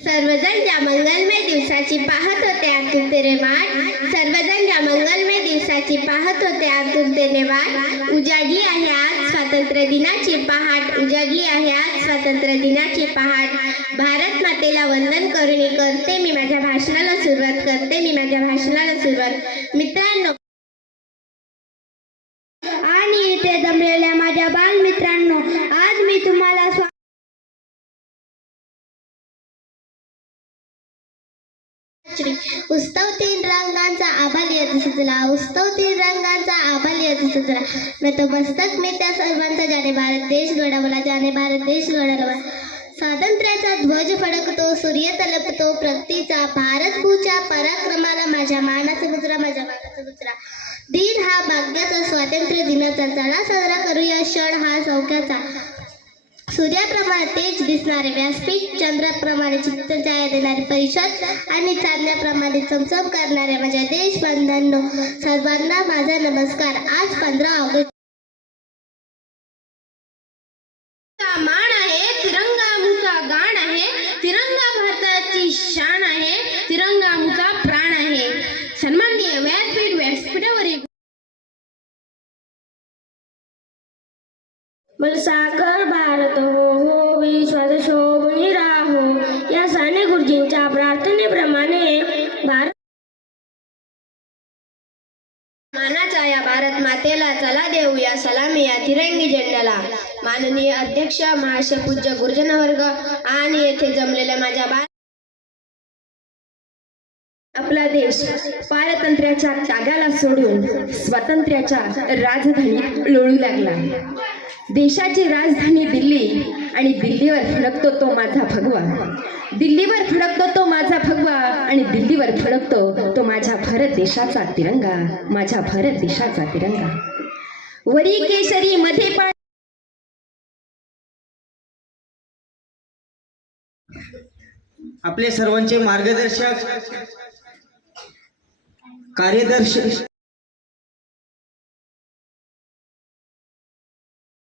सर्वजण ज्या मंगलमय दिवसाची पाहत होते आतुरतेने वाट, सर्वजण ज्या मंगलमय दिवसाची पाहत होते आतुरतेने वाट, उजाडली आहे आज स्वातंत्र्य दिनाची पहाट, उजाडली आहे आज स्वातंत्र्य दिनाची पहाट. भारत मातेला वंदन करून करते मी माझ्या भाषणाला सुरुवात, करते मी माझ्या भाषणाला सुरुवात. मित्रांनो आणि इथे जमलेल्या माझ्या बालमित्रांनो, आज मी तुम्हाला उत्सव तीन रंगांचा आभाली सजला, उत्सव तीन रंगांचा आभाली सजला. मैं तो मस्तक में त्या सर्वांचा ज्याने भारत देश घडवला, ज्याने भारत देश घडवला. स्वातंत्र्याचा ध्वज फडकतो, सूर्य तलपतो प्रगतीचा, भारत भूच्या पराक्रमाला माझ्या मानाचा मुजरा, माझ्या मानाचा मुजरा. दिन हा भाग्याचा, स्वातंत्र्य दिनाचा, चला साजरा करूया क्षण हा सौख्याचा. सूर्याप्रमाणे तेज दिसणारे व्यासपीठ, चंद्राप्रमाणे चित्तछाया देणारी परिषद आणि चांदण्याप्रमाणे चमचम करणाऱ्या माझ्या देशबांधवांनो, सर्वांना माझा नमस्कार. आज 15 ऑगस्ट मान आहे, तिरंगा आमचा गाण आहे, तिरंगा भारताची शान आहे, तिरंगा आमचा प्राण आहे. सन्माननीय व्यासपीठावरील सागर भारत हो विश्वात शोभून राहो, या साने गुरुजींच्या प्रार्थनेप्रमाणे भारत मानाच्या या भारत मातेला चला देऊया सलामी या तिरंगी झेंड्याला. माननीय अध्यक्ष, महाशयपूज्य गुरुजन वर्ग आणि येथे जमलेल्या माझ्या आपला देश पारतंत्र्याच्या त्यागाला सोडून स्वातंत्र्याच्या राजधानीत लोळू लागला. देशाची राजधानी दिल्ली आणि दिल्लीवर फडकतो तो माझा भगवा, दिल्लीवर फडकतो तो माझा भगवा आणि दिल्लीवर फडकतो तो माझ्या भारत देशाचा तिरंगा, माझ्या भारत देशाचा तिरंगा. वरी केशरी मध्ये पाणी, आपले सर्वांचे मार्गदर्शक कार्यदर्शक